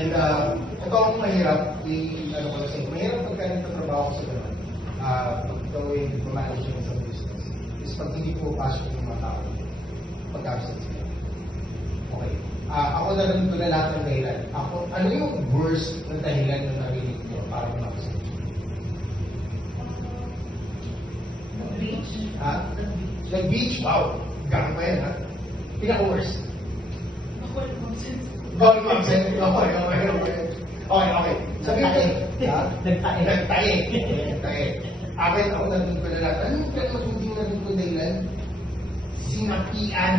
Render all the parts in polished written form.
And ito ang mahirap, ano ko kasi, mahirap pagka nagtatrabaho ko sa gano'n. Pag gawin, pumanage yung isang business. Is pag hindi po pasok yung mga tao, pag-absent sila. Okay. Ako narinig ko na lahat ng dahilan. Ano yung worst na dahilan na narinig ko para mag-absent? Beach. Nag-beach? Wow! Gano'n pa yan, ha? Pinaka-worst. Bawal mag-sense. Bawal mag-absent? Okay. Sabihin ko, Nagtae. Nagtae. Akin ako narinig ko na lahat. Ano yung hindi narinig ko dahilan? Sinapian.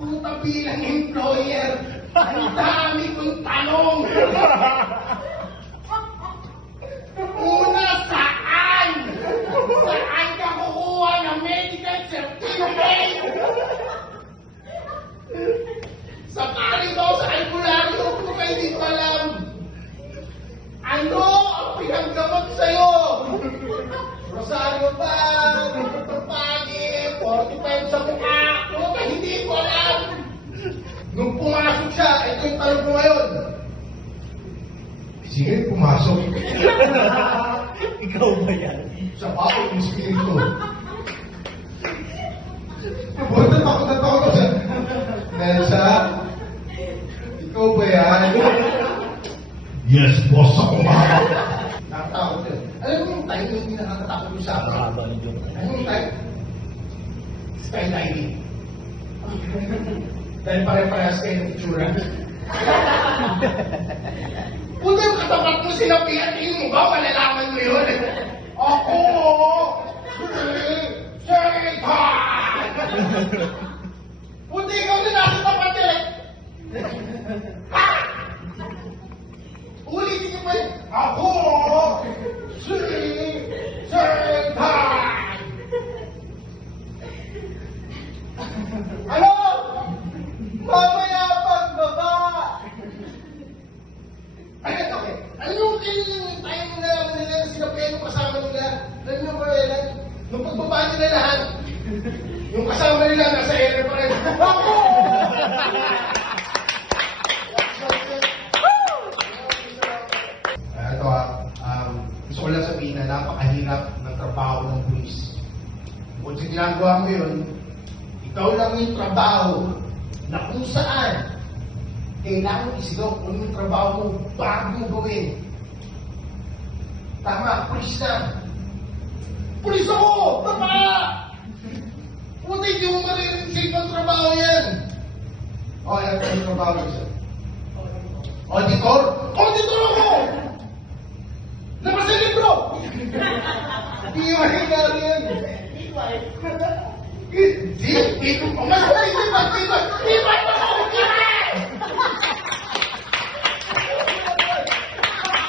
Puta bilang employer, ang dami kong tanong. Una, saan? Saan ka kukuha ng medical certificate? Sakali ba ako sa albularyo kung kayo hindi ko alam? Ano ang pinaggamot sa'yo? Rosario pa, pagi, 45 sa mukha. Puta, hindi ko alam. Nung pumasok siya, ito yung tanong ko ngayon. Sige, pumasok. Ikaw ba yan? Sa bawat yung espiritu. Puta, takot na takot siya. Nelsa, ikaw ba yan? Yes, boss ako. Nakatakot yun. Alam mo yung time yung pinakakatakot yung sa akin? Haba ng joke. Ano yung time? Skydiving. Dahil pare-parehas kayo ng itsura. Puta yung katapat mo sinapihan, tingin mo ba? Malalaman mo yun. Ako! Satan! Puta ikaw na nasa tapat eh! Ha? Ulitin niyo pa yun. Ako! Satan! Ano? Mamaya pagbaba! Okay. Alam mo yung time na nalaman nila na sinapihan yung kasama nila? Alam mo ba yan? Nung pagbaba nila lahat, yung kasama nila nasa area pa rin. Ako! Ito gusto ko lang sabihin na napakahirap ng trabaho ng pulis. Kung sa ginagawa mo yun, ikaw lang yung trabaho na kung saan kailangan isigaw kung yung trabaho mo bago mo gawin. Tama, pulis na. Pulis ako! Tama! Puti, hindi mo maririnig ng trabaho yan. Ano yung trabaho mo? Auditor? Auditor ako! Labas sa libro! Hindi mo nangyari yan. Hindi, mas